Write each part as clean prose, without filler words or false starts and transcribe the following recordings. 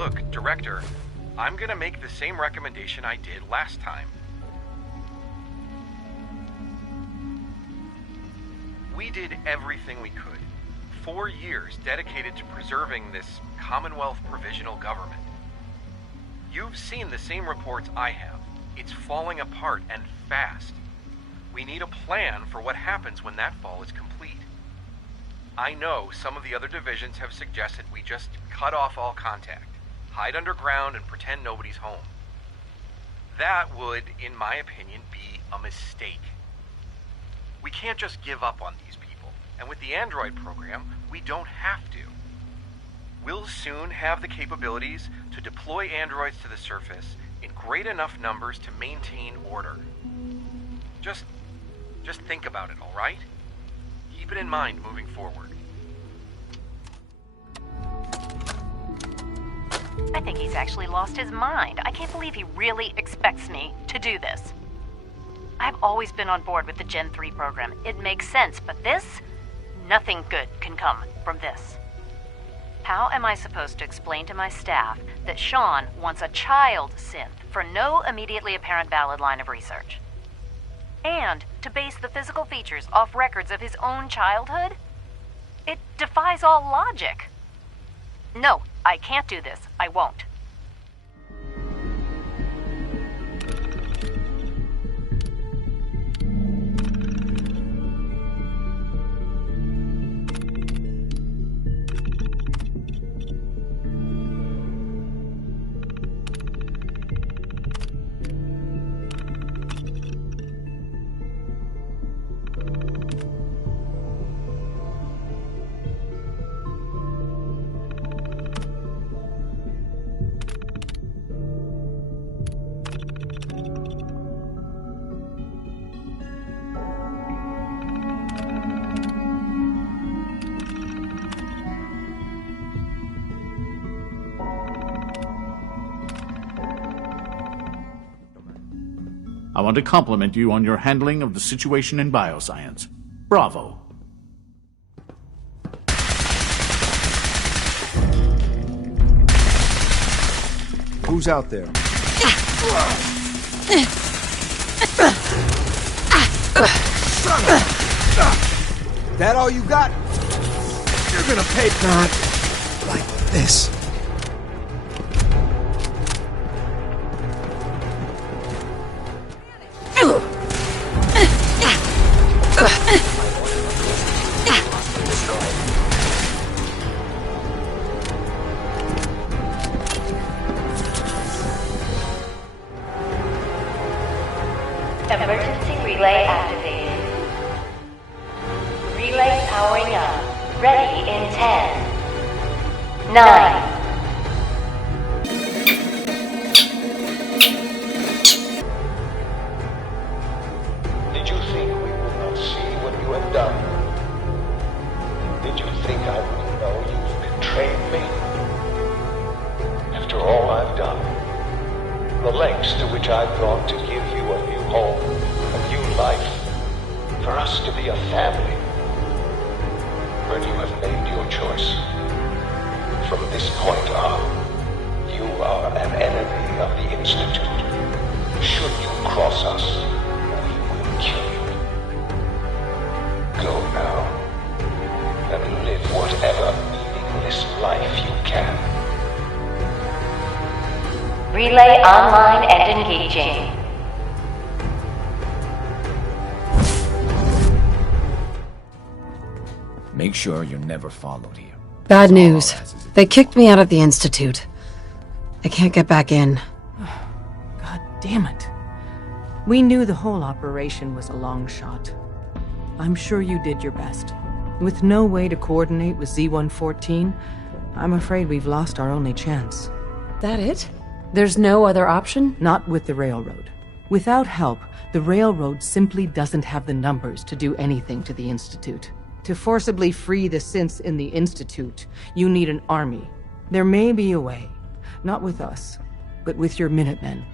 Look, Director, I'm gonna make the same recommendation I did last time. We did everything we could. 4 years dedicated to preserving this Commonwealth provisional government. You've seen the same reports I have. It's falling apart and fast. We need a plan for what happens when that fall is complete. I know some of the other divisions have suggested we just cut off all contact, hide underground, and pretend nobody's home. That would, in my opinion, be a mistake. We can't just give up on these people, and with the Android program, we don't have to. We'll soon have the capabilities to deploy androids to the surface in great enough numbers to maintain order. Just think about it, all right? Keep it in mind moving forward. I think he's actually lost his mind. I can't believe he really expects me to do this. I've always been on board with the Gen 3 program. It makes sense, but this? Nothing good can come from this. How am I supposed to explain to my staff that Sean wants a child synth for no immediately apparent valid line of research? And to base the physical features off records of his own childhood? It defies all logic. No, I can't do this. I won't. I want to compliment you on your handling of the situation in bioscience. Bravo. Who's out there? That all you got? You're gonna pay not like this. Emergency relay activated. Relay powering up. Ready in 10, 9. Did you think we would not see what you have done? Did you think I wouldn't know you've betrayed me? After all I've done, the lengths to which I've gone to give you a new home, a new life, for us to be a family. But you have made your choice. From this point on, you are an enemy of the Institute. Should you cross us, we will kill you. Go now, and live whatever meaningless life you can. Relay online and engaging. Make sure you're never followed here. Bad news. They kicked me out of the Institute. I can't get back in. God damn it. We knew the whole operation was a long shot. I'm sure you did your best. With no way to coordinate with Z-114, I'm afraid we've lost our only chance. That it? There's no other option? Not with the railroad. Without help, the railroad simply doesn't have the numbers to do anything to the Institute. To forcibly free the synths in the Institute, you need an army. There may be a way. Not with us, but with your Minutemen.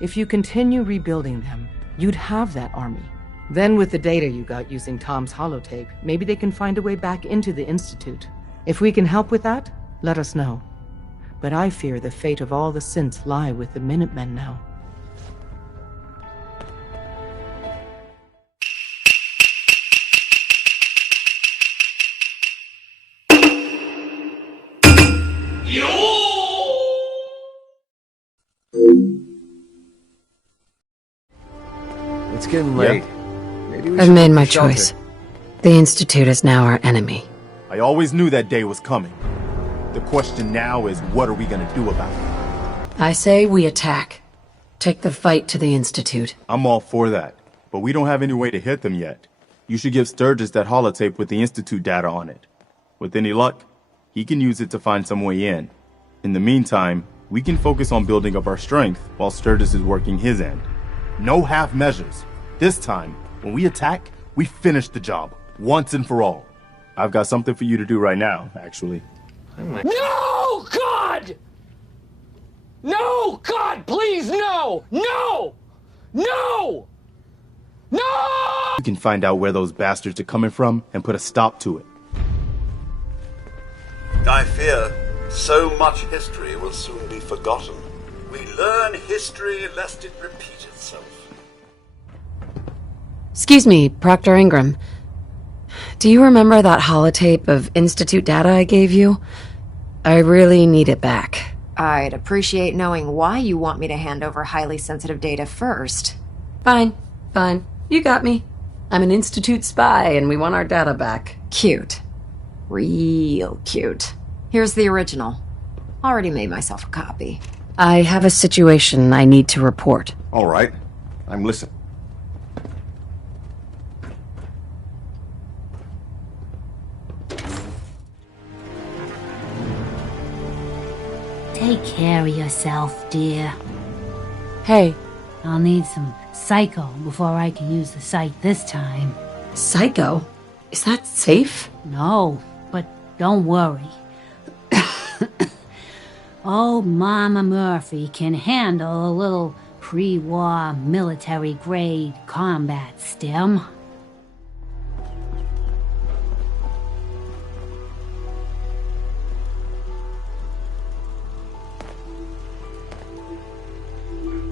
If you continue rebuilding them, you'd have that army. Then with the data you got using Tom's holotape, maybe they can find a way back into the Institute. If we can help with that, let us know. but I fear the fate of all the synths lie with the Minutemen now. It's getting late. Maybe we I've should made look my for shelter. choice. The Institute is now our enemy. I always knew that day was coming. The question now is, what are we gonna do about it? I say we attack. Take the fight to the Institute. I'm all for that, but we don't have any way to hit them yet. You should give Sturgis that holotape with the Institute data on it. With any luck, he can use it to find some way in. In the meantime, we can focus on building up our strength while Sturgis is working his end. No half measures. This time, when we attack, we finish the job, once and for all. I've got something for you to do right now, actually. No, God! No, God, please, no! No! No! No! You can find out where those bastards are coming from and put a stop to it. I fear so much history will soon be forgotten. We learn history lest it repeat itself. Excuse me, Proctor Ingram. Do you remember that holotape of Institute data I gave you? I really need it back. I'd appreciate knowing why you want me to hand over highly sensitive data first. Fine. You got me. I'm an Institute spy, and we want our data back. Cute. Real cute. Here's the original. Already made myself a copy. I have a situation I need to report. All right. I'm listening. Take care of yourself, dear. Hey. I'll need some psycho before I can use the site this time. Psycho? Is that safe? No, but don't worry. Old Mama Murphy can handle a little pre-war military-grade combat stim.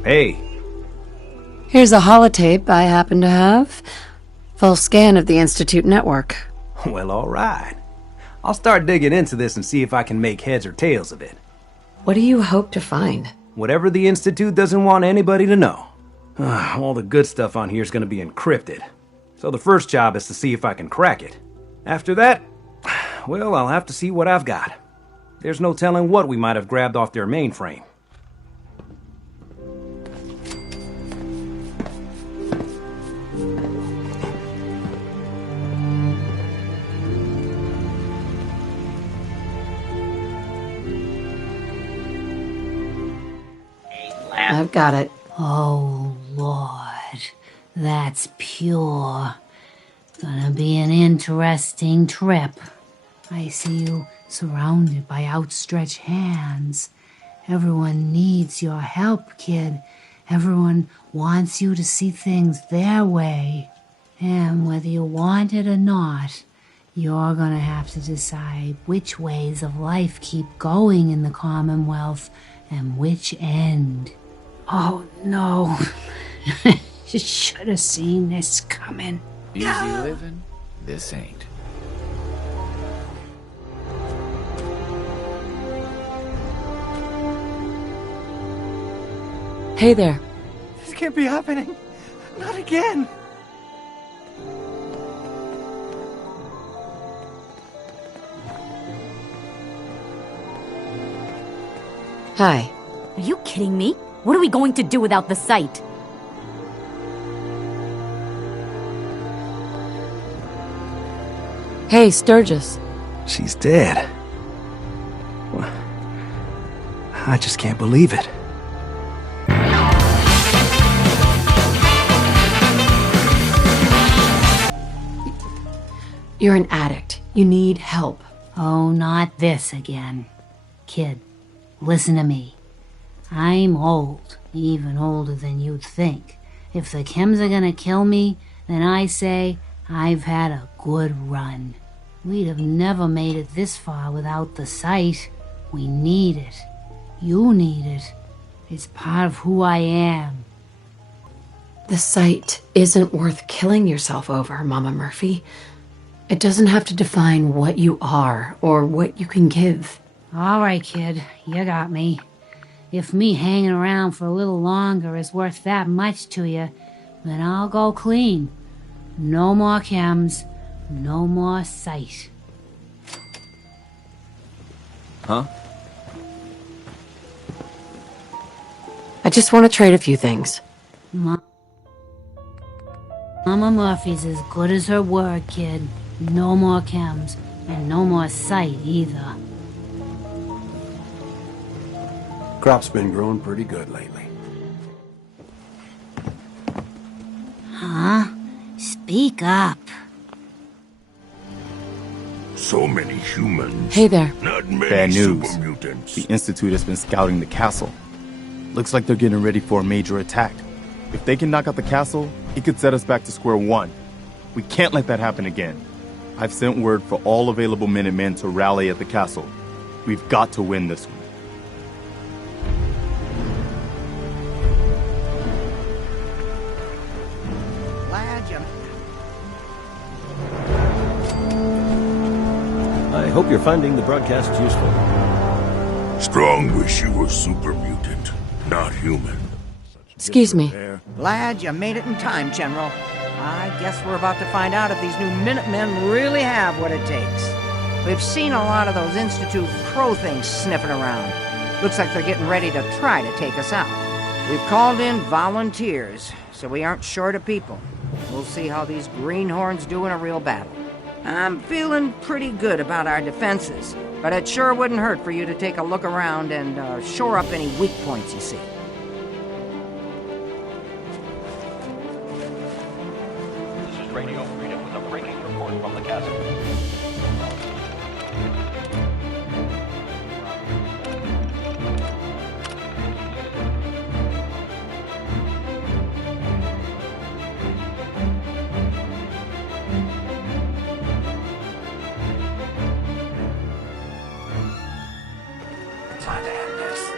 Hey. Here's a holotape I happen to have. Full scan of the Institute network. Well, all right. I'll start digging into this and see if I can make heads or tails of it. What do you hope to find? Whatever the Institute doesn't want anybody to know. All the good stuff on here is going to be encrypted. So the first job is to see if I can crack it. After that, well, I'll have to see what I've got. There's no telling what we might have grabbed off their mainframe. I've got it. Oh, Lord. That's pure. Gonna be an interesting trip. I see you surrounded by outstretched hands. Everyone needs your help, kid. Everyone wants you to see things their way. And whether you want it or not, you're gonna have to decide which ways of life keep going in the Commonwealth and which end. Oh, no. You should have seen this coming. Easy living? This ain't. Hey there. This can't be happening. Not again. Hi. Are you kidding me? What are we going to do without the site? Hey, Sturgis. She's dead. I just can't believe it. You're an addict. You need help. Oh, not this again. Kid, listen to me. I'm old, even older than you'd think. If the chems are gonna kill me, then I say I've had a good run. We'd have never made it this far without the site. We need it. You need it. It's part of who I am. The sight isn't worth killing yourself over, Mama Murphy. It doesn't have to define what you are or what you can give. All right, kid. You got me. If me hanging around for a little longer is worth that much to you, then I'll go clean. No more chems, no more sight. Huh? I just want to trade a few things. Mama Murphy's as good as her word, kid. No more chems, and no more sight either. Crop's been growing pretty good lately. Huh? Speak up. So many humans. Hey there. Not many Bad news. super mutants. The Institute has been scouting the castle. Looks like they're getting ready for a major attack. If they can knock out the castle, it could set us back to square one. We can't let that happen again. I've sent word for all available Minutemen to rally at the castle. We've got to win this one. I hope you're finding the broadcast useful. Strong wish you were super mutant, not human. Excuse me. Glad you made it in time, General. I guess we're about to find out if these new Minutemen really have what it takes. We've seen a lot of those Institute crow things sniffing around. Looks like they're getting ready to try to take us out. We've called in volunteers, so we aren't short of people. We'll see how these greenhorns do in a real battle. I'm feeling pretty good about our defenses, but it sure wouldn't hurt for you to take a look around and shore up any weak points you see. This is Radio Freedom with a breaking report from the castle. Time to end this.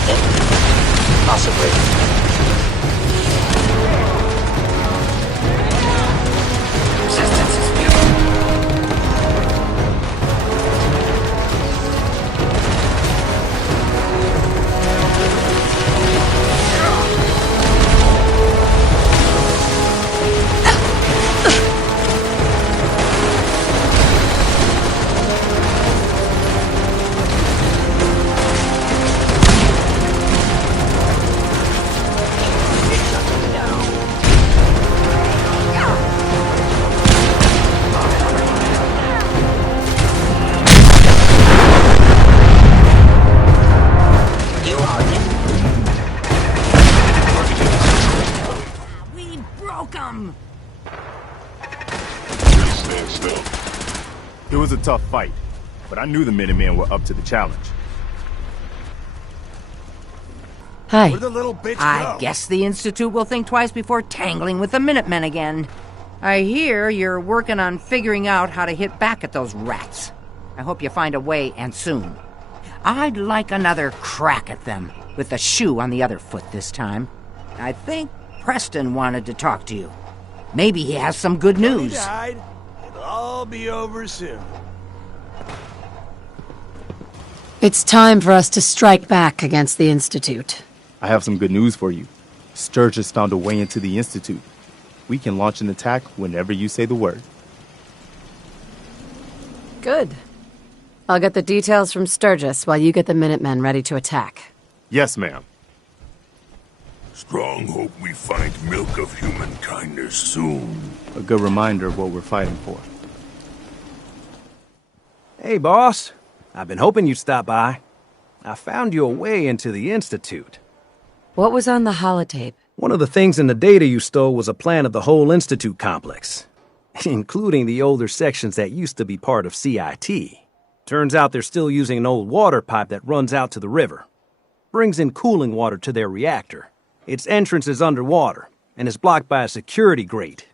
second? Possibly. Resistance is futile. It was a tough fight, but I knew the Minutemen were up to the challenge. Hi. Where'd the little bitch I go? guess the Institute will think twice before tangling with the Minutemen again. I hear you're working on figuring out how to hit back at those rats. I hope you find a way, and soon. I'd like another crack at them, with the shoe on the other foot this time. I think Preston wanted to talk to you. Maybe he has some good news. He died. It'll all be over soon. It's time for us to strike back against the Institute. I have some good news for you. Sturgis found a way into the Institute. We can launch an attack whenever you say the word. Good. I'll get the details from Sturgis while you get the Minutemen ready to attack. Yes, ma'am. Strong hope we find milk of human kindness soon. A good reminder of what we're fighting for. Hey, boss. I've been hoping you'd stop by. I found you a way into the Institute. What was on the holotape? One of the things in the data you stole was a plan of the whole Institute complex, including the older sections that used to be part of CIT. Turns out they're still using an old water pipe that runs out to the river. Brings in cooling water to their reactor. Its entrance is underwater, and is blocked by a security grate.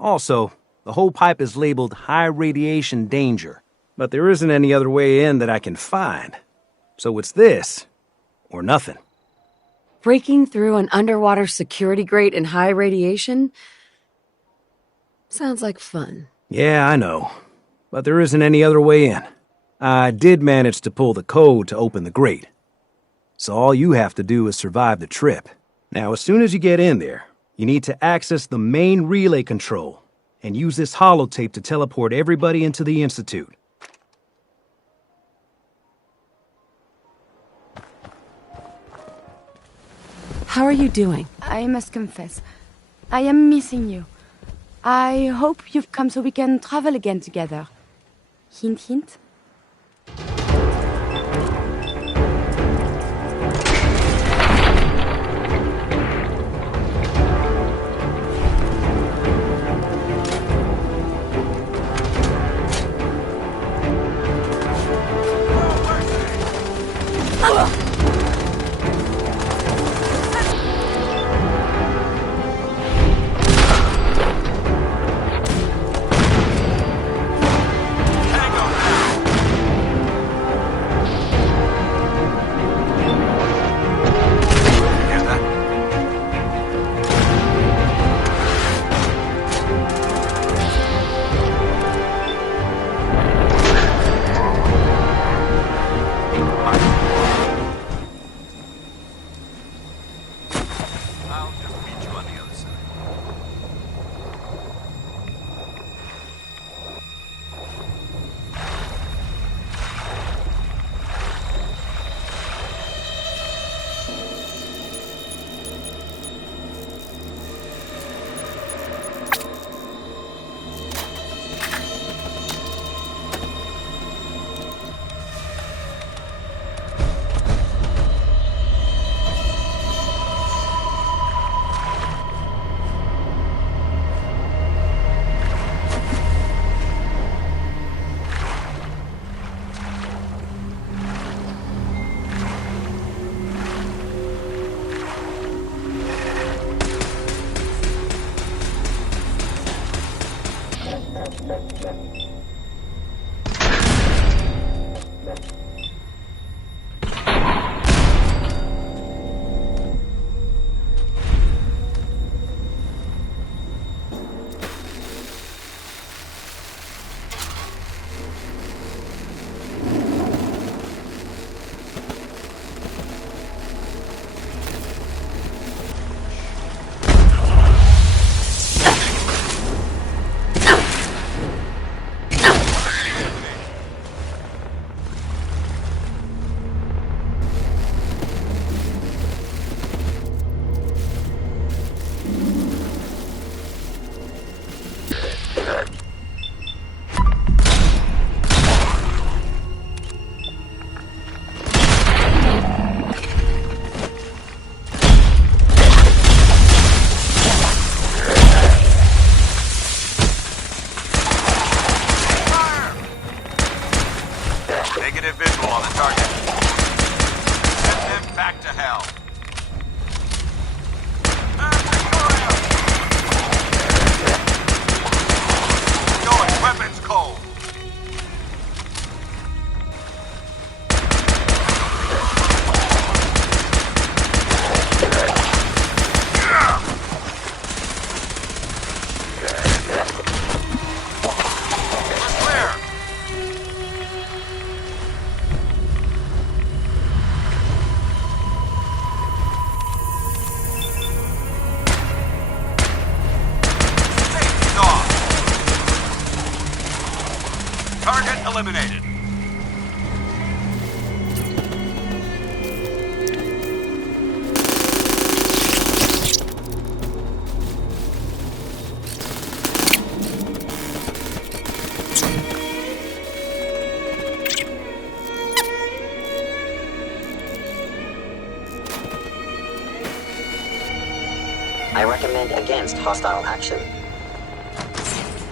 Also, the whole pipe is labeled high radiation danger, but there isn't any other way in that I can find. So it's this, or nothing. Breaking through an underwater security grate in high radiation? Sounds like fun. Yeah, I know. But there isn't any other way in. I did manage to pull the code to open the grate. So all you have to do is survive the trip. Now, as soon as you get in there, you need to access the main relay control and use this holotape to teleport everybody into the Institute. How are you doing? I must confess, I am missing you. I hope you've come so we can travel again together. Hint, hint. Negative visual on the target. Send them back to hell. Going, weapons cold. Target eliminated. I recommend against hostile action.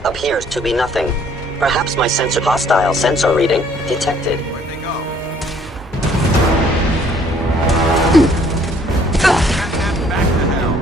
Appears to be nothing. Perhaps my hostile sensor reading detected. Where'd they go? Send them back to hell.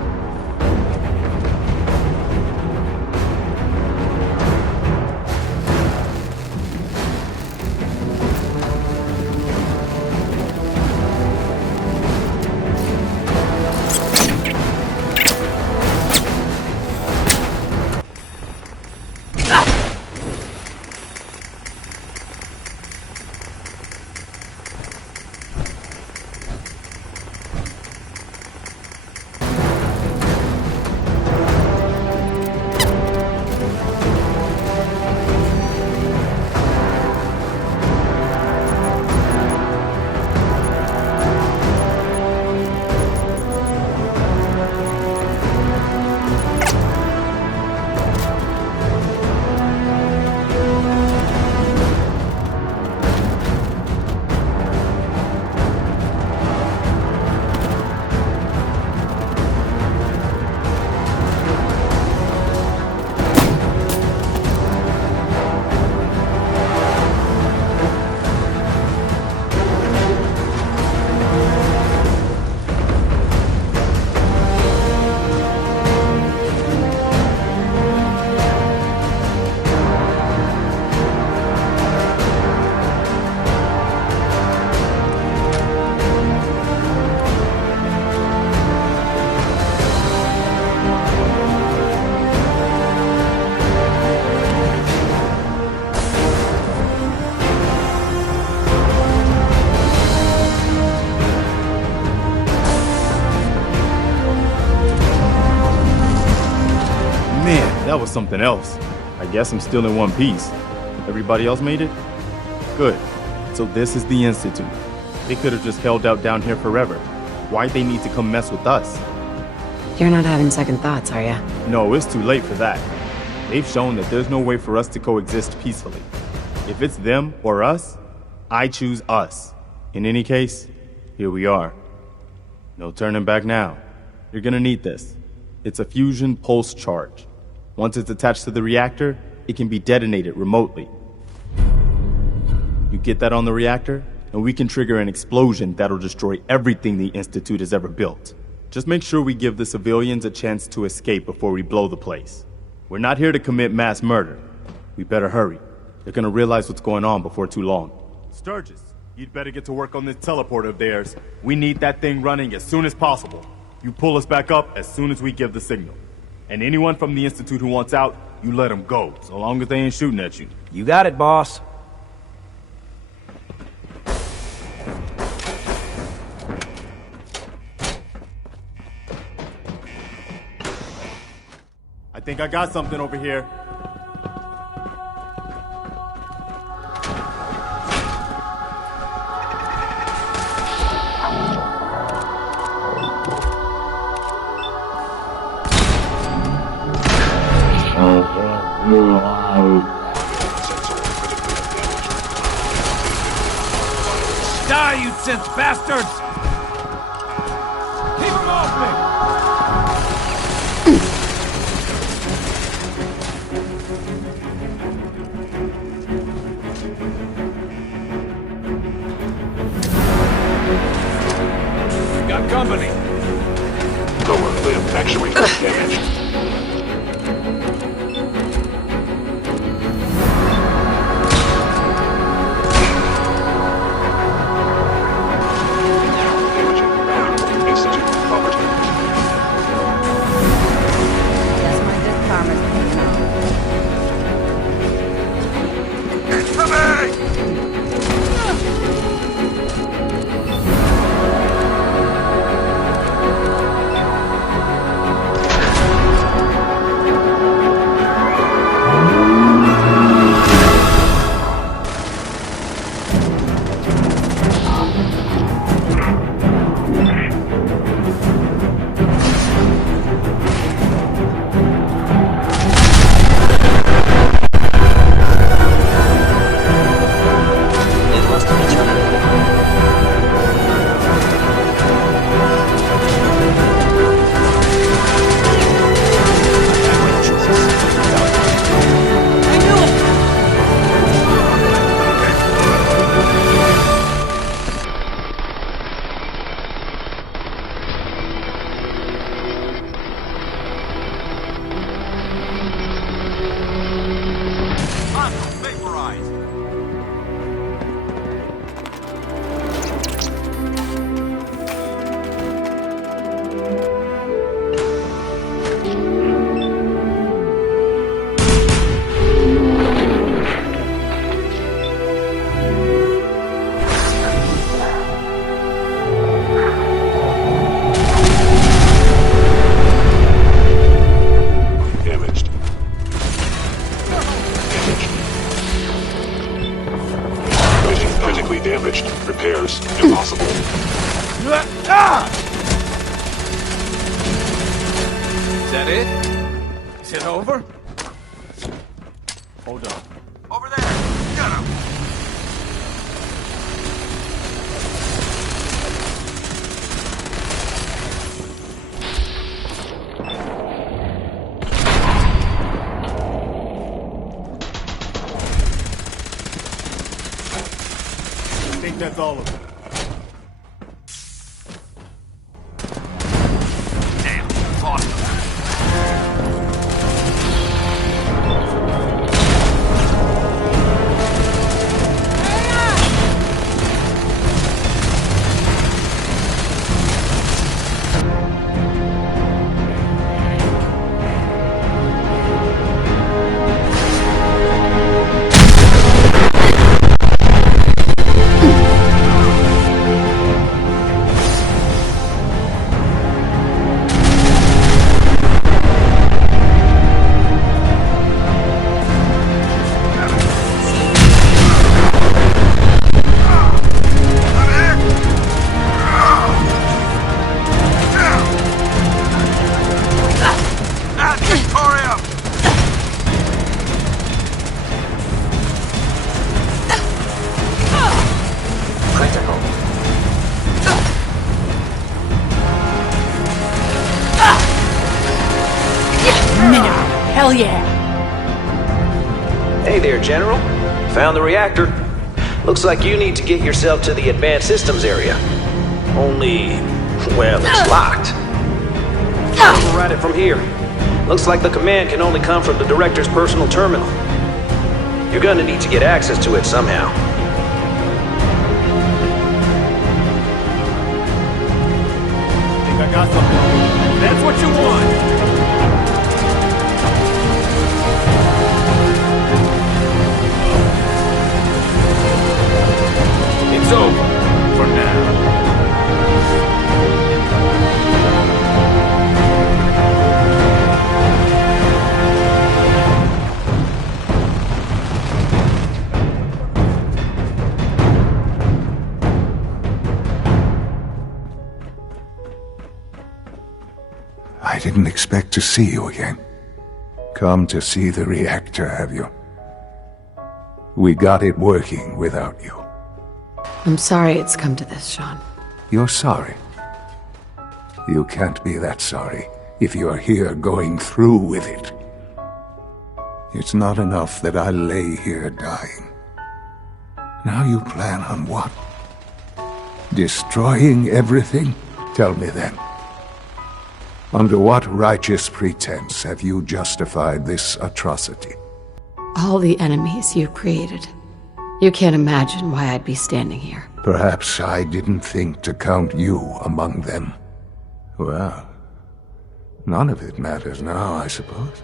That was something else. I guess I'm still in one piece. Everybody else made it? Good. So this is the Institute. They could have just held out down here forever. Why'd they need to come mess with us? You're not having second thoughts, are ya? No, it's too late for that. They've shown that there's no way for us to coexist peacefully. If it's them or us, I choose us. In any case, here we are. No turning back now. You're gonna need this. It's a fusion pulse charge. Once it's attached to the reactor, it can be detonated remotely. You get that on the reactor, and we can trigger an explosion that'll destroy everything the Institute has ever built. Just make sure we give the civilians a chance to escape before we blow the place. We're not here to commit mass murder. We better hurry. They're gonna realize what's going on before too long. Sturgis, you'd better get to work on this teleporter of theirs. We need that thing running as soon as possible. You pull us back up as soon as we give the signal. And anyone from the Institute who wants out, you let them go, so long as they ain't shooting at you. You got it, boss. I think I got something over here. Die, you sense bastards! Keep him off me! company. Lower limb actuator damaged. That's all of it. Damn, lost them. Hell yeah! Hey there, General. Found the reactor. Looks like you need to get yourself to the advanced systems area. Only, well, it's locked. Override it from here. Looks like the command can only come from the director's personal terminal. You're gonna need to get access to it somehow. Think I got something. That's what you want! It's over for now. I didn't expect to see you again. Come to see the reactor, have you? We got it working without you. I'm sorry it's come to this, Sean. You're sorry. You can't be that sorry if you're here going through with it. It's not enough that I lay here dying. Now you plan on what? Destroying everything Tell me then. Under what righteous pretense have you justified this atrocity? All the enemies you created. You can't imagine why I'd be standing here. Perhaps I didn't think to count you among them. Well, none of it matters now, I suppose.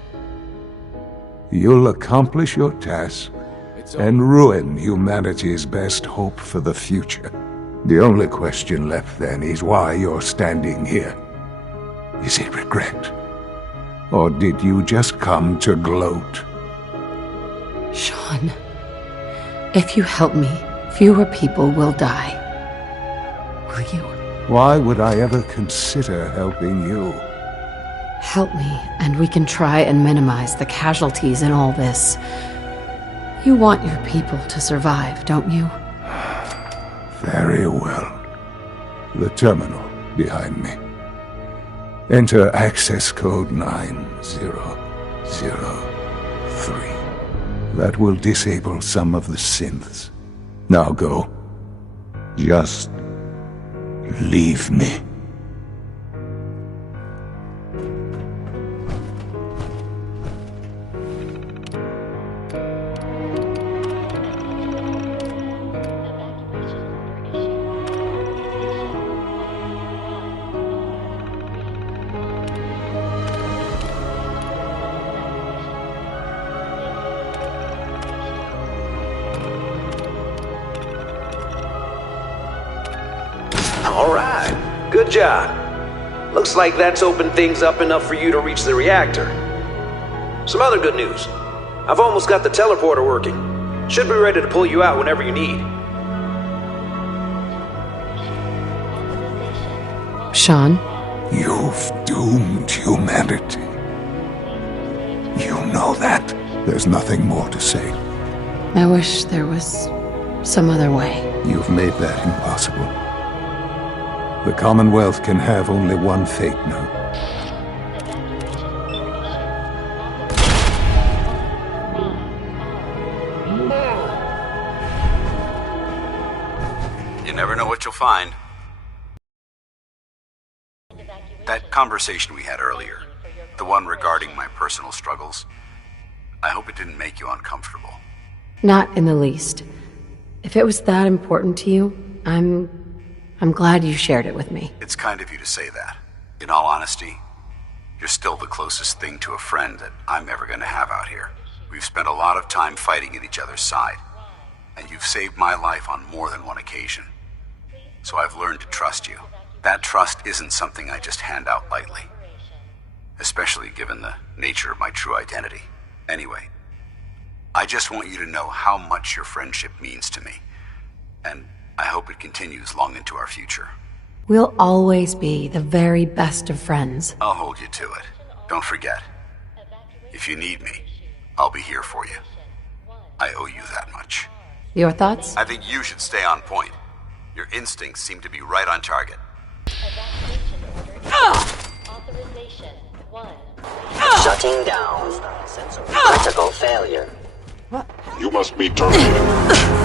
You'll accomplish your task and ruin humanity's best hope for the future. The only question left then is why you're standing here. Is it regret? Or did you just come to gloat? Sean, if you help me, fewer people will die. Will you? Why would I ever consider helping you? Help me, and we can try and minimize the casualties in all this. You want your people to survive, don't you? Very well. The terminal behind me. Enter access code 9003. That will disable some of the synths. Now go. Just leave me. All right, good job. Looks like that's opened things up enough for you to reach the reactor. Some other good news. I've almost got the teleporter working. Should be ready to pull you out whenever you need. Sean? You've doomed humanity. You know that. There's nothing more to say. I wish there was some other way. You've made that impossible. The Commonwealth can have only one fate now. You never know what you'll find. That conversation we had earlier, the one regarding my personal struggles, I hope it didn't make you uncomfortable. Not in the least. If it was that important to you, I'm glad you shared it with me. It's kind of you to say that. In all honesty, you're still the closest thing to a friend that I'm ever going to have out here. We've spent a lot of time fighting at each other's side, and you've saved my life on more than one occasion. So I've learned to trust you. That trust isn't something I just hand out lightly, especially given the nature of my true identity. Anyway, I just want you to know how much your friendship means to me, and I hope it continues long into our future. We'll always be the very best of friends. I'll hold you to it. Don't forget, if you need me, I'll be here for you. I owe you that much. Your thoughts? I think you should stay on point. Your instincts seem to be right on target. Shutting down. Critical failure. You must be terminated.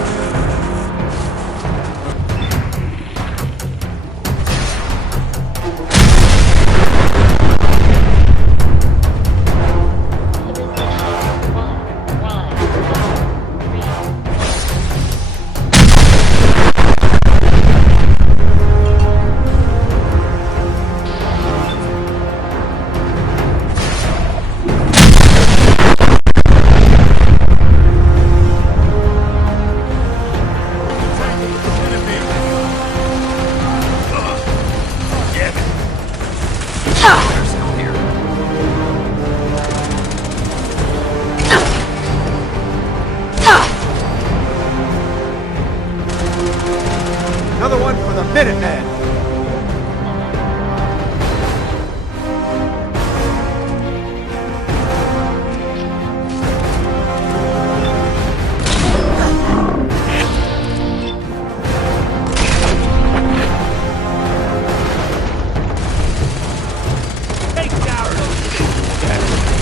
Another one for the Minutemen.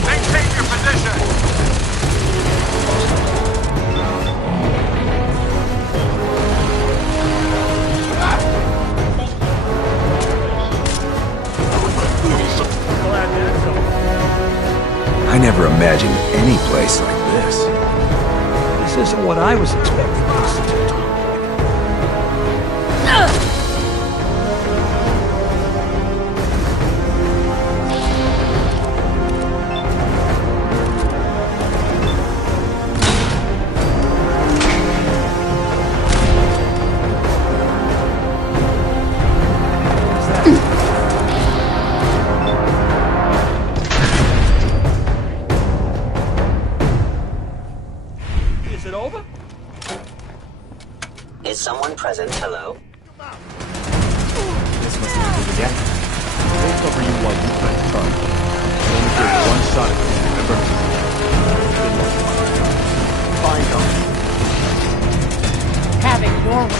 Maintain your position. I was expecting this to talk. Is it over? Is someone present? Hello? This must be good yet. We'll cover you while you find Charlie. You only get one shot at this, remember? Good luck. Find them. Have it your way.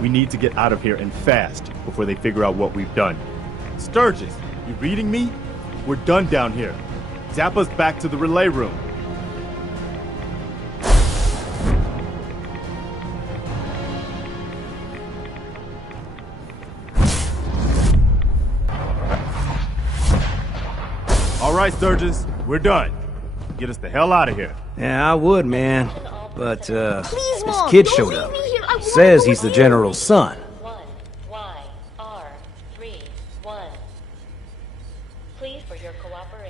We need to get out of here and fast before they figure out what we've done. Sturgis, you reading me? We're done down here. Zap us back to the relay room. All right, Sturgis, we're done. Get us the hell out of here. Yeah, I would, man. But, Please, this Mom, kid don't showed leave up. me here. I wanna Says go he's the with you. general's son.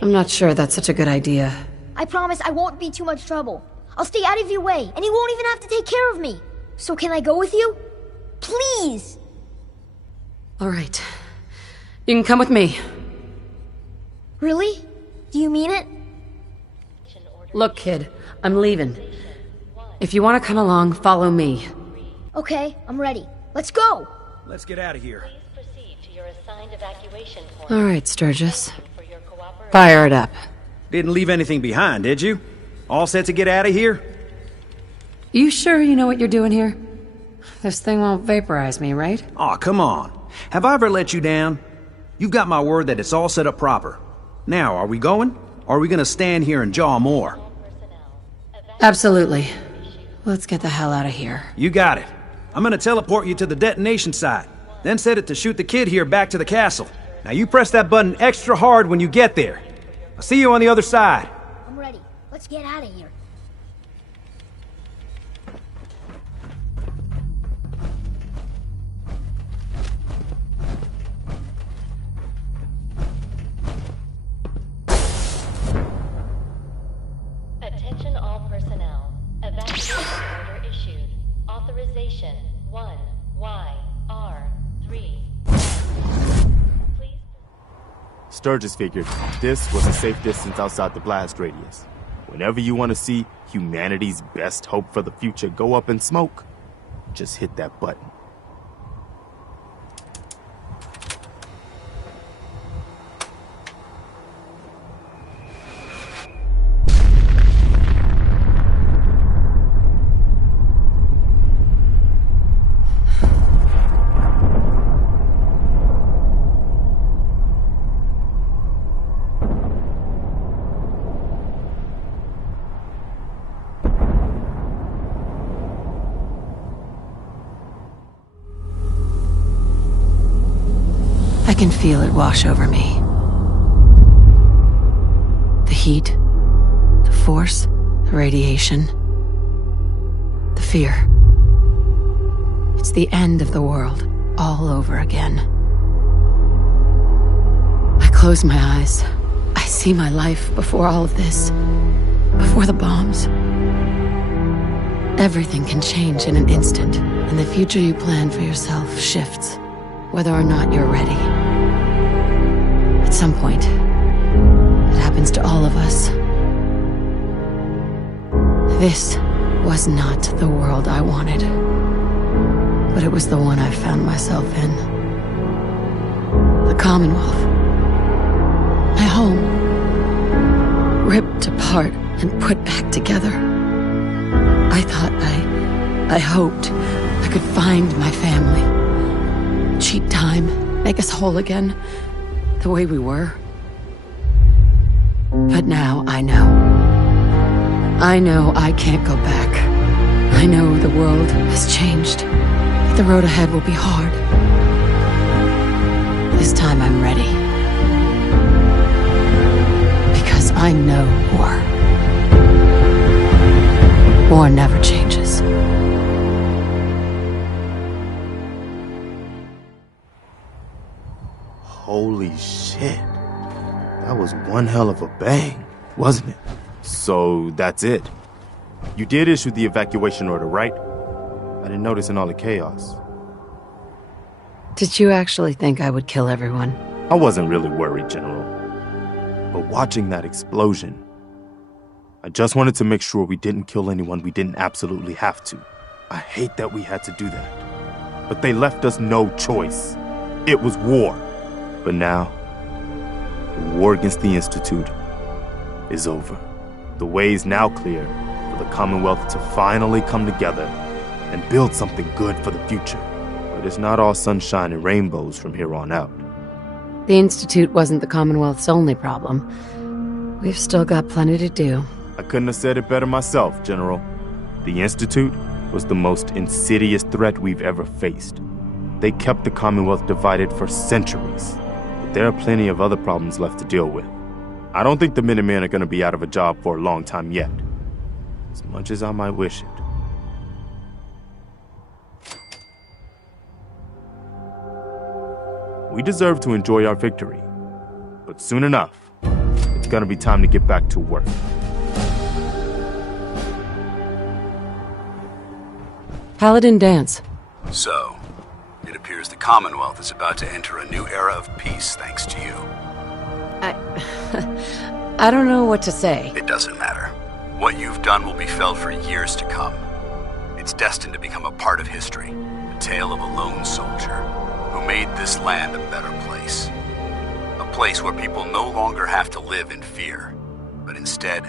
I'm not sure that's such a good idea. I promise I won't be too much trouble. I'll stay out of your way, and you won't even have to take care of me. So can I go with you? Please! All right. You can come with me. Really? Do you mean it? Look, kid, I'm leaving. If you want to come along, follow me. Okay, I'm ready. Let's go! Let's get out of here. All right, Sturgis. Fire it up. Didn't leave anything behind, did you? All set to get out of here? You sure you know what you're doing here? This thing won't vaporize me, right? Aw, come on. Have I ever let you down? You've got my word that it's all set up proper. Now, are we going? Or are we gonna stand here and jaw more? Absolutely. Let's get the hell out of here. You got it. I'm gonna teleport you to the detonation site, then set it to shoot the kid here back to the castle. Now you press that button extra hard when you get there. I'll see you on the other side. I'm ready. Let's get out of here. Attention all personnel. Evacuation order issued. Authorization 1YR3. Sturgis figured this was a safe distance outside the blast radius. Whenever you want to see humanity's best hope for the future go up in smoke, just hit that button. I can feel it wash over me. The heat, the force, the radiation, the fear. It's the end of the world, all over again. I close my eyes. I see my life before all of this. Before the bombs, everything can change in an instant, and the future you plan for yourself shifts, whether or not you're ready. At some point, it happens to all of us. This was not the world I wanted, but it was the one I found myself in. The Commonwealth. My home. Ripped apart and put back together. I thought I hoped I could find my family. Cheat time, make us whole again, the way we were. But now I know. I know I can't go back. I know the world has changed. But the road ahead will be hard. This time I'm ready. Because I know war. War never changes. Holy shit. That was one hell of a bang, wasn't it? So that's it. You did issue the evacuation order, right? I didn't notice in all the chaos. Did you actually think I would kill everyone? I wasn't really worried, General. But watching that explosion, I just wanted to make sure we didn't kill anyone we didn't absolutely have to. I hate that we had to do that. But they left us no choice. It was war. But now, the war against the Institute is over. The way is now clear for the Commonwealth to finally come together and build something good for the future. But it's not all sunshine and rainbows from here on out. The Institute wasn't the Commonwealth's only problem. We've still got plenty to do. I couldn't have said it better myself, General. The Institute was the most insidious threat we've ever faced. They kept the Commonwealth divided for centuries. But there are plenty of other problems left to deal with. I don't think the Minutemen are going to be out of a job for a long time yet. As much as I might wish it. We deserve to enjoy our victory. But soon enough, it's going to be time to get back to work. Paladin dance. So, it appears the Commonwealth is about to enter a new era of peace thanks to you. I don't know what to say. It doesn't matter. What you've done will be felt for years to come. It's destined to become a part of history. The tale of a lone soldier who made this land a better place. A place where people no longer have to live in fear, but instead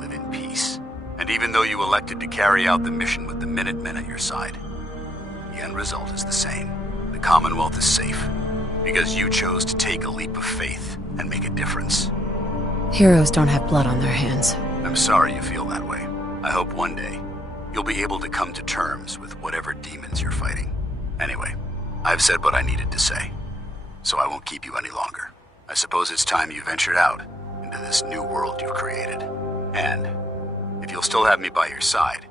live in peace. And even though you elected to carry out the mission with the Minutemen at your side, the end result is the same. The Commonwealth is safe, because you chose to take a leap of faith and make a difference. Heroes don't have blood on their hands. I'm sorry you feel that way. I hope one day you'll be able to come to terms with whatever demons you're fighting. Anyway, I've said what I needed to say, so I won't keep you any longer. I suppose it's time you ventured out into this new world you've created. And if you'll still have me by your side,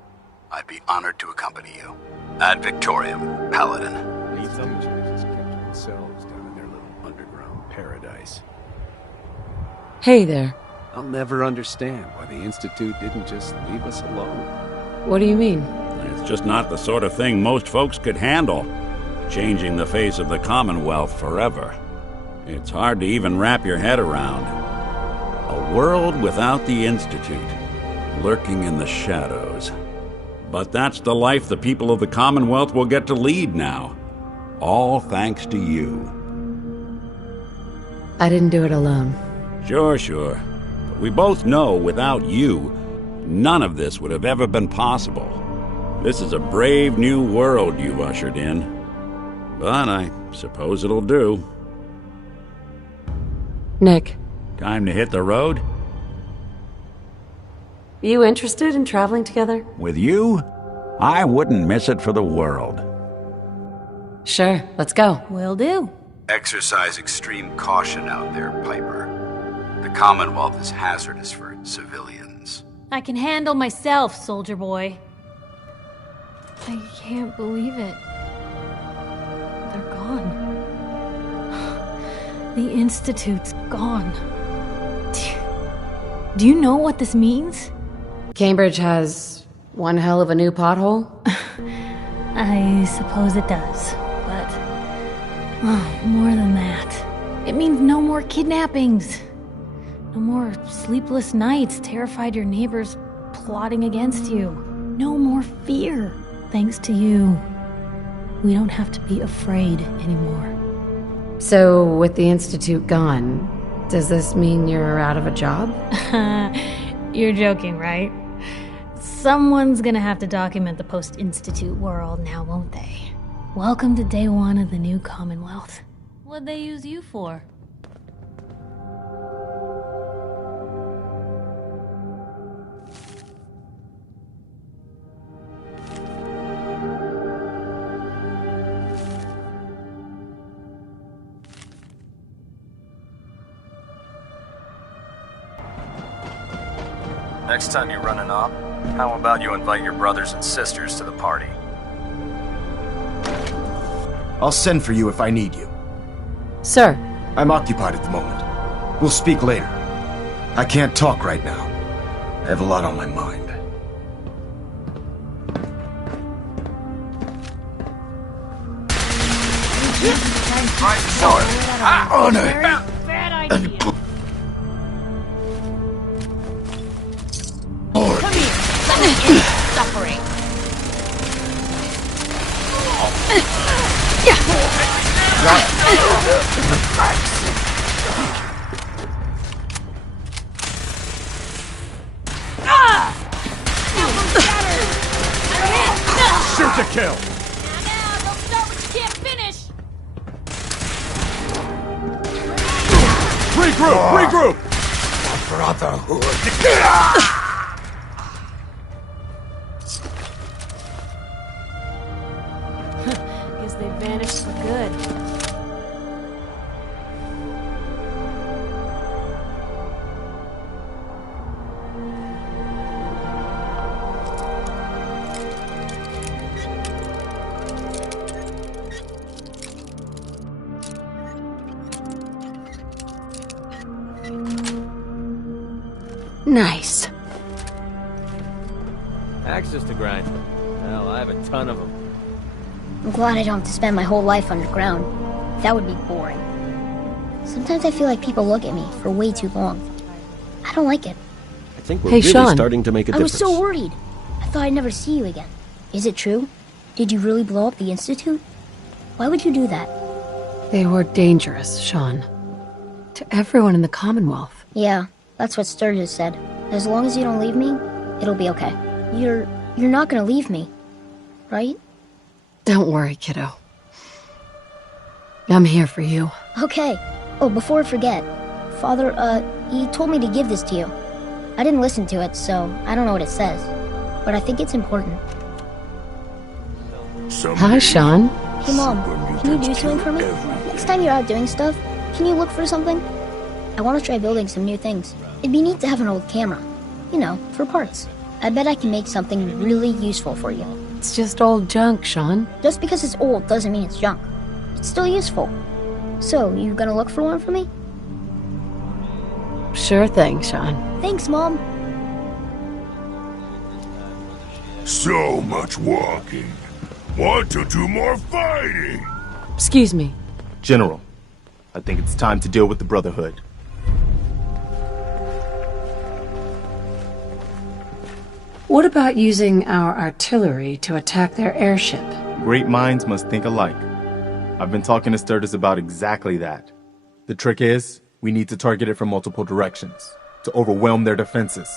I'd be honored to accompany you. Ad Victoriam, Paladin. Some churches kept to themselves down in their little underground paradise. Hey there. I'll never understand why the Institute didn't just leave us alone. What do you mean? It's just not the sort of thing most folks could handle. Changing the face of the Commonwealth forever. It's hard to even wrap your head around. A world without the Institute, lurking in the shadows. But that's the life the people of the Commonwealth will get to lead now. All thanks to you. I didn't do it alone. Sure. But we both know without you, none of this would have ever been possible. This is a brave new world you've ushered in. But I suppose it'll do. Nick. Time to hit the road? You interested in traveling together? With you? I wouldn't miss it for the world. Sure, let's go. Will do. Exercise extreme caution out there, Piper. The Commonwealth is hazardous for civilians. I can handle myself, soldier boy. I can't believe it. They're gone. The Institute's gone. Do you know what this means? Cambridge has one hell of a new pothole? I suppose it does, but... oh, more than that. It means no more kidnappings. No more sleepless nights, terrified your neighbors plotting against you. No more fear. Thanks to you, we don't have to be afraid anymore. So, with the Institute gone, does this mean you're out of a job? You're joking, right? Someone's gonna have to document the post-Institute world now, won't they? Welcome to day one of the new Commonwealth. What'd they use you for? Next time you run an op, how about you invite your brothers and sisters to the party? I'll send for you if I need you. Sir. I'm occupied at the moment. We'll speak later. I can't talk right now. I have a lot on my mind. Right sword. Honor. Bad idea. Come here. Let me end suffering. Shoot to kill. Now, don't start what you can't finish. Regroup. Brotherhood. Guess they vanished for good. Nice. Axes to grind. Hell, I have a ton of them. I'm glad I don't have to spend my whole life underground. That would be boring. Sometimes I feel like people look at me for way too long. I don't like it. I think we're really Sean. starting to make a I was difference. so worried. I thought I'd never see you again. Is it true? Did you really blow up the Institute? Why would you do that? They were dangerous, Sean. To everyone in the Commonwealth. Yeah, that's what Sturgis said. As long as you don't leave me, it'll be okay. You're not gonna leave me, right? Don't worry, kiddo. I'm here for you. Okay. Oh, before I forget, Father, he told me to give this to you. I didn't listen to it, so I don't know what it says. But I think it's important. Hi, Sean. Hey, Mom, can you do something for me? Next time you're out doing stuff, can you look for something? I want to try building some new things. It'd be neat to have an old camera. You know, for parts. I bet I can make something really useful for you. It's just old junk, Sean. Just because it's old doesn't mean it's junk. It's still useful. So, you gonna look for one for me? Sure thing, Sean. Thanks, Mom. So much walking. Want to do more fighting? Excuse me. General, I think it's time to deal with the Brotherhood. What about using our artillery to attack their airship? Great minds must think alike. I've been talking to Sturgis about exactly that. The trick is, we need to target it from multiple directions, to overwhelm their defenses.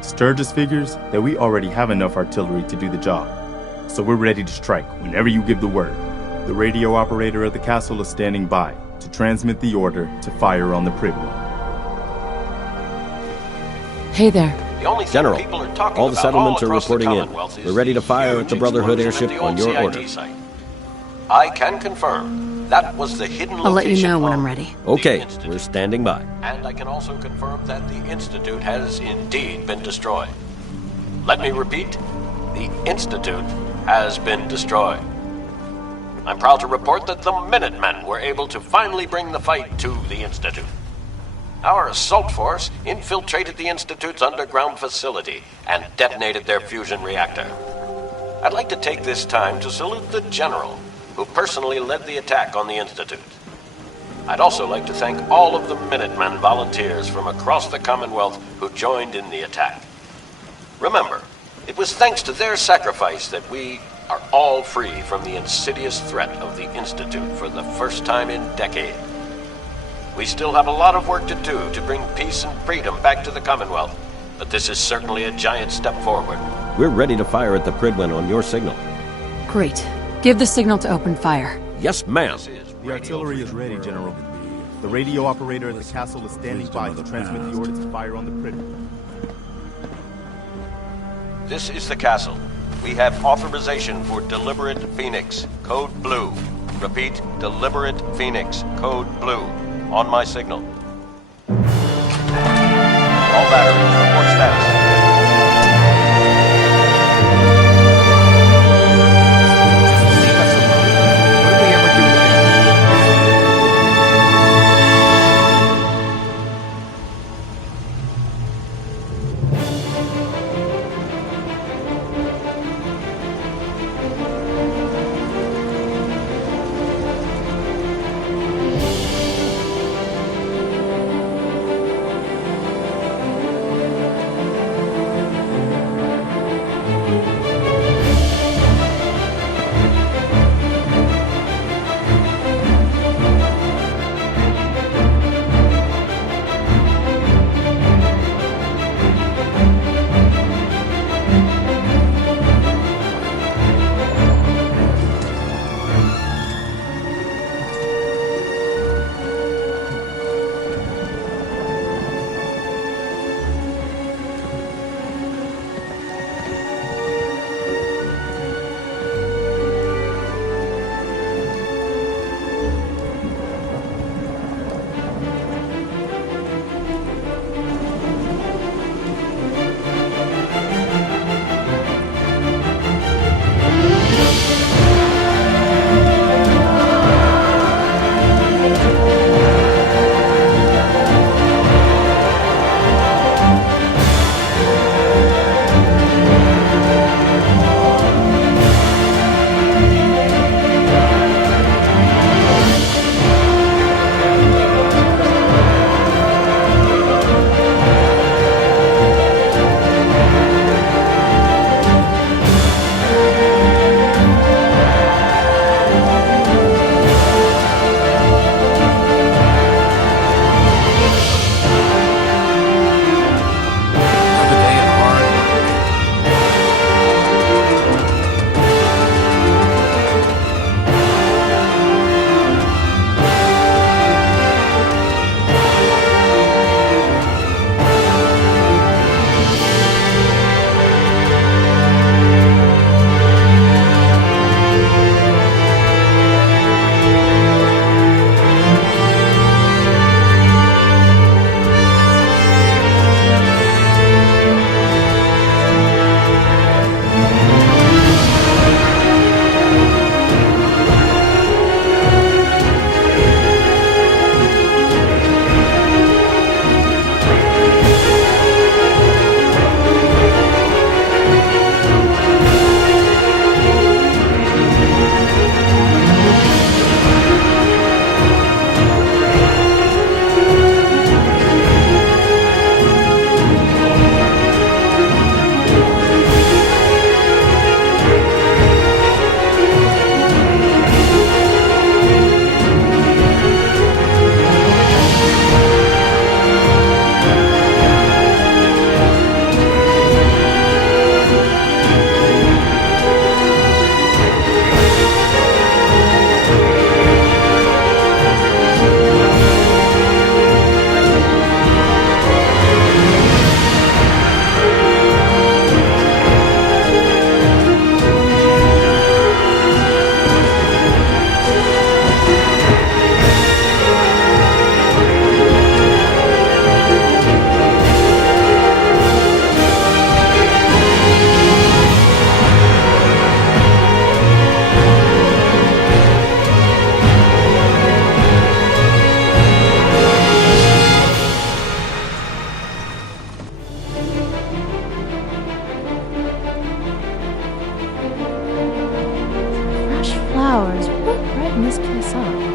Sturgis figures that we already have enough artillery to do the job, so we're ready to strike whenever you give the word. The radio operator at the castle is standing by to transmit the order to fire on the Privy. Hey there. The only thing General, people are talking all the about settlements all are across the reporting in. Commonwealth is We're ready to the fire at the huge Brotherhood explosion airship at the on old your CIT order. site. I can confirm that was the hidden I'll let you location know when of I'm ready. Okay, we're standing by. And I can also confirm that the Institute has indeed been destroyed. Let me repeat, the Institute has been destroyed. I'm proud to report that the Minutemen were able to finally bring the fight to the Institute. Our assault force infiltrated the Institute's underground facility and detonated their fusion reactor. I'd like to take this time to salute the General, who personally led the attack on the Institute. I'd also like to thank all of the Minutemen volunteers from across the Commonwealth who joined in the attack. Remember, it was thanks to their sacrifice that we are all free from the insidious threat of the Institute for the first time in decades. We still have a lot of work to do to bring peace and freedom back to the Commonwealth, but this is certainly a giant step forward. We're ready to fire at the Pridwen on your signal. Great. Give the signal to open fire. Yes, ma'am. The artillery is ready, General. The radio operator at the castle is standing by to transmit the order to fire on the Pridwen. This is the castle. We have authorization for Deliberate Phoenix, Code Blue. Repeat, Deliberate Phoenix, Code Blue. On my signal. All batteries, report status. flowers. What brighten this place up?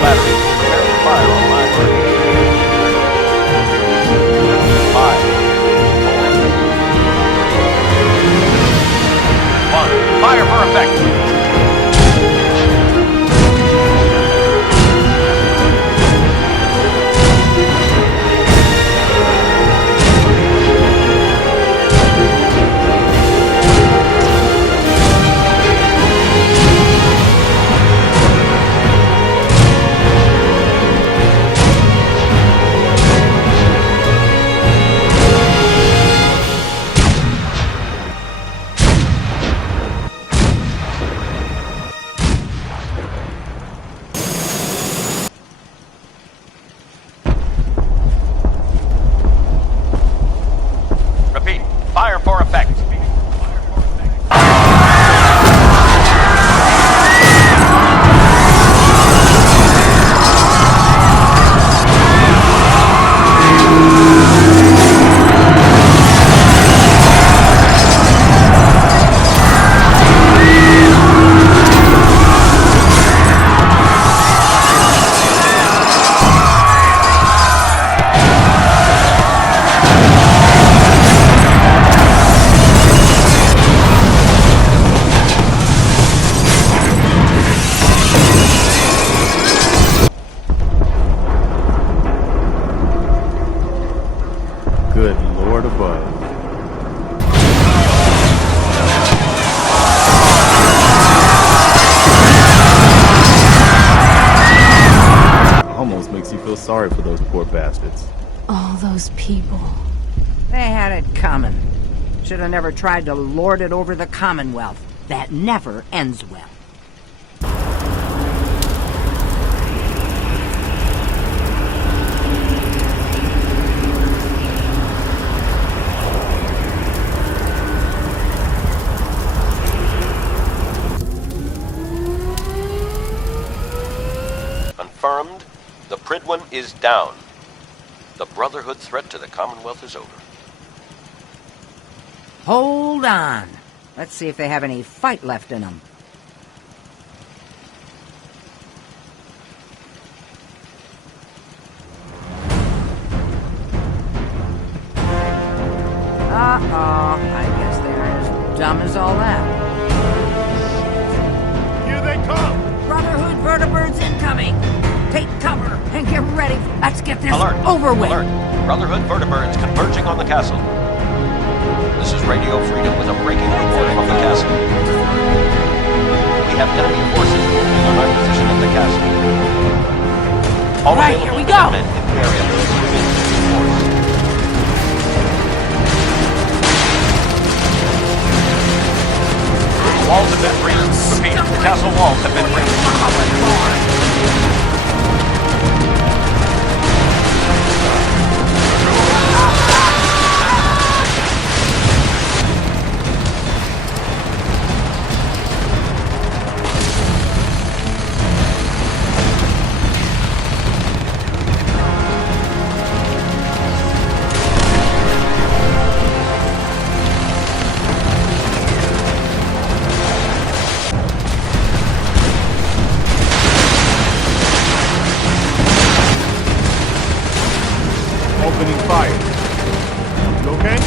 battery. Prepare to fire on my mark. 5, 4, 3, 2, 1. Fire for effect. Repeat, fire for effect. Good Lord above. Almost makes you feel sorry for those poor bastards. All those people. They had it coming. Should have never tried to lord it over the Commonwealth. That never ends well. Confirmed, the Pridwin is down. The Brotherhood threat to the Commonwealth is over. Hold on. Let's see if they have any fight left in them. Uh-oh. I guess they're as dumb as all that. Here they come! Brotherhood vertibirds incoming! Take cover and get ready. Let's get this Alert! over with. Alert! Brotherhood vertibirds converging on the castle. This is Radio Freedom with a breaking report from the castle. We have enemy forces moving on our position at the castle. All right, here we go! Men in the area move in force. The walls have been breached. Repeat, the castle walls have been breached. Opening fire. You okay?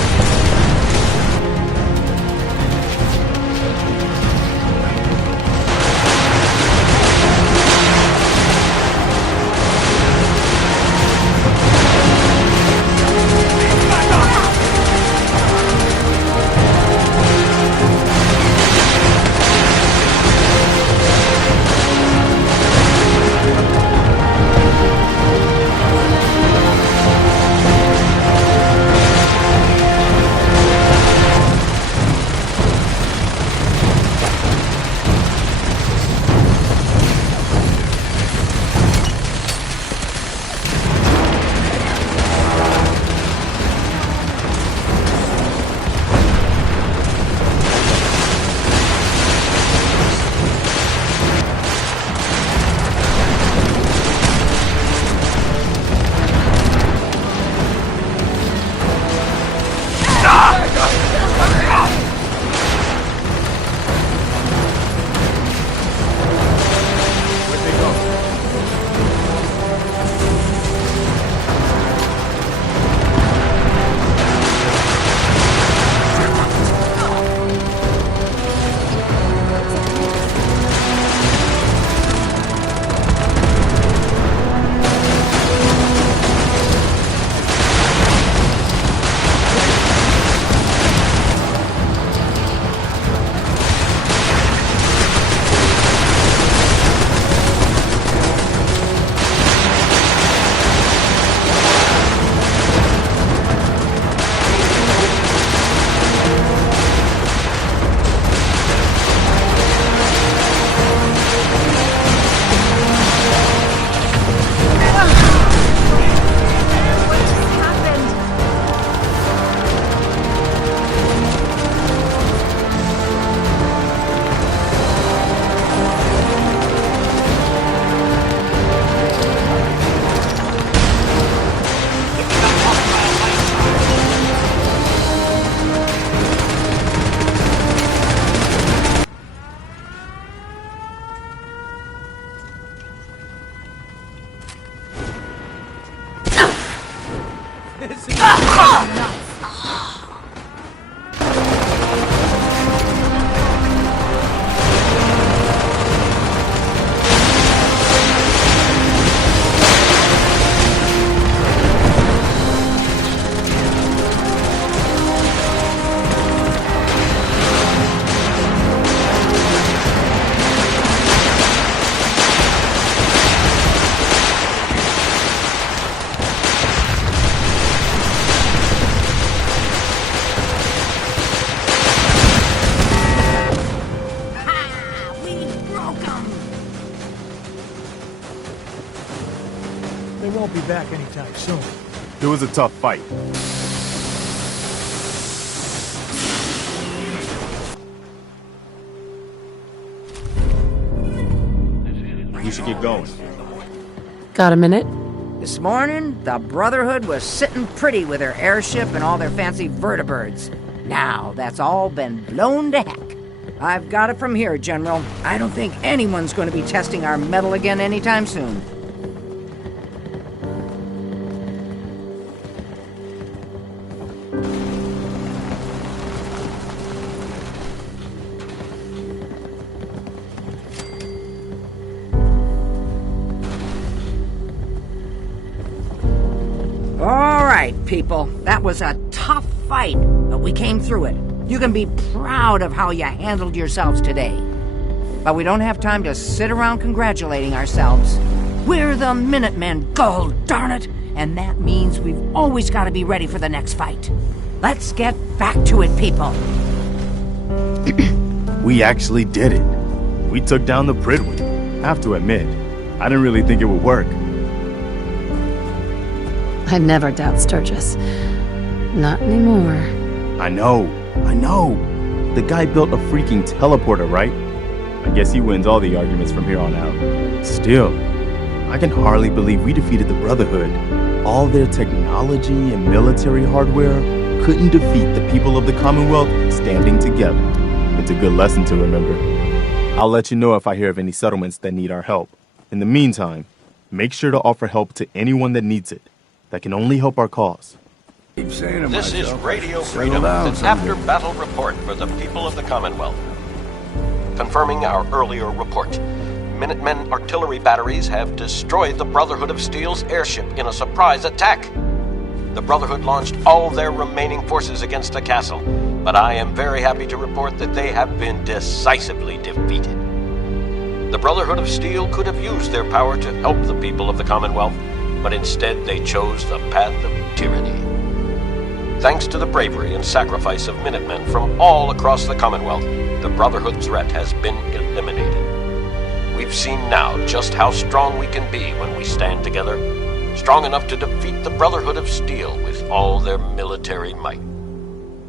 They won't be back anytime soon. It was a tough fight. We should get going. Got a minute? This morning, the Brotherhood was sitting pretty with their airship and all their fancy vertibirds. Now, that's all been blown to heck. I've got it from here, General. I don't think anyone's going to be testing our metal again anytime soon. All right, people. That was a tough fight, but we came through it. You can be proud of how you handled yourselves today. But we don't have time to sit around congratulating ourselves. We're the Minutemen, gold darn it! And that means we've always got to be ready for the next fight. Let's get back to it, people. We actually did it. We took down the Pridwood. I have to admit, I didn't really think it would work. I never doubt Sturgis. Not anymore. I know. The guy built a freaking teleporter, right? I guess he wins all the arguments from here on out. Still, I can hardly believe we defeated the Brotherhood. All their technology and military hardware couldn't defeat the people of the Commonwealth standing together. It's a good lesson to remember. I'll let you know if I hear of any settlements that need our help. In the meantime, make sure to offer help to anyone that needs it. That can only help our cause. This is Radio Freedom, an after-battle report for the people of the Commonwealth. Confirming our earlier report, Minutemen artillery batteries have destroyed the Brotherhood of Steel's airship in a surprise attack. The Brotherhood launched all their remaining forces against the castle, but I am very happy to report that they have been decisively defeated. The Brotherhood of Steel could have used their power to help the people of the Commonwealth, but instead they chose the path of tyranny. Thanks to the bravery and sacrifice of Minutemen from all across the Commonwealth, the Brotherhood threat has been eliminated. We've seen now just how strong we can be when we stand together, strong enough to defeat the Brotherhood of Steel with all their military might.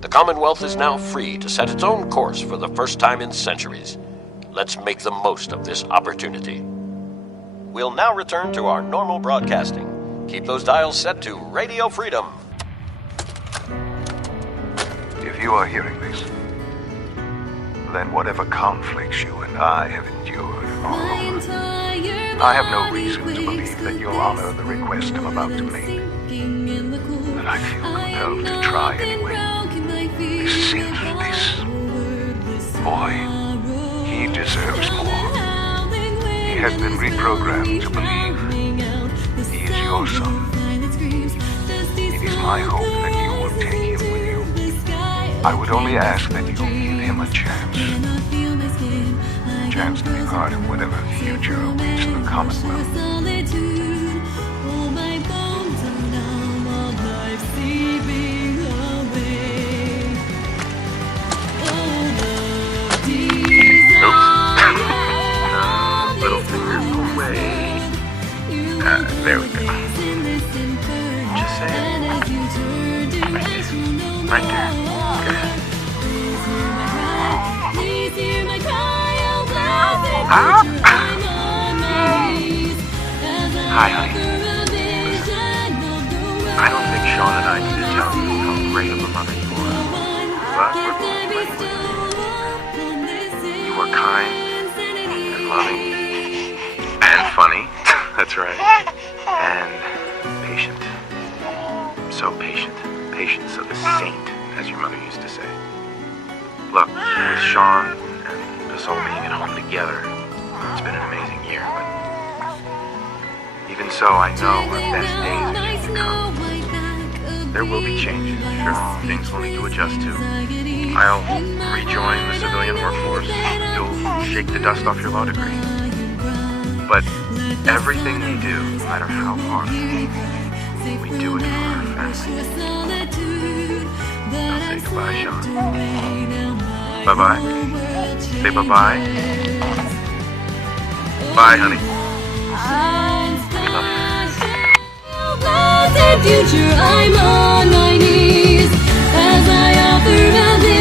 The Commonwealth is now free to set its own course for the first time in centuries. Let's make the most of this opportunity. We'll now return to our normal broadcasting. Keep those dials set to Radio Freedom. If you are hearing this, then whatever conflicts you and I have endured are over. I have no reason to believe that you'll honor the request I'm about to make. But I feel compelled to try anyway. This boy, he deserves more. He has been reprogrammed to believe he is your son. It is my hope that you will take him with you. I would only ask that you give him a chance. A chance to be part of whatever future awaits the Commonwealth. There we go. Just say it. Right there. Good. Huh? Hi, honey. Listen, I don't think Sean and I need to tell you how great of a mother you are. But we're both with you. You are kind and loving and funny. That's right. And patient. So patient. as your mother used to say. Look, with Sean and us all being at home together, it's been an amazing year, but even so, I know our best days are yet to come. There will be changes, sure, things we'll need to adjust to. I'll rejoin the civilian workforce. You'll shake the dust off your law degree. But everything we do, no matter how hard, we do it for our family. Now say goodbye, Sean. Bye-bye. Say bye-bye. Bye, honey. We love you. Future, I'm on my knees as I offer my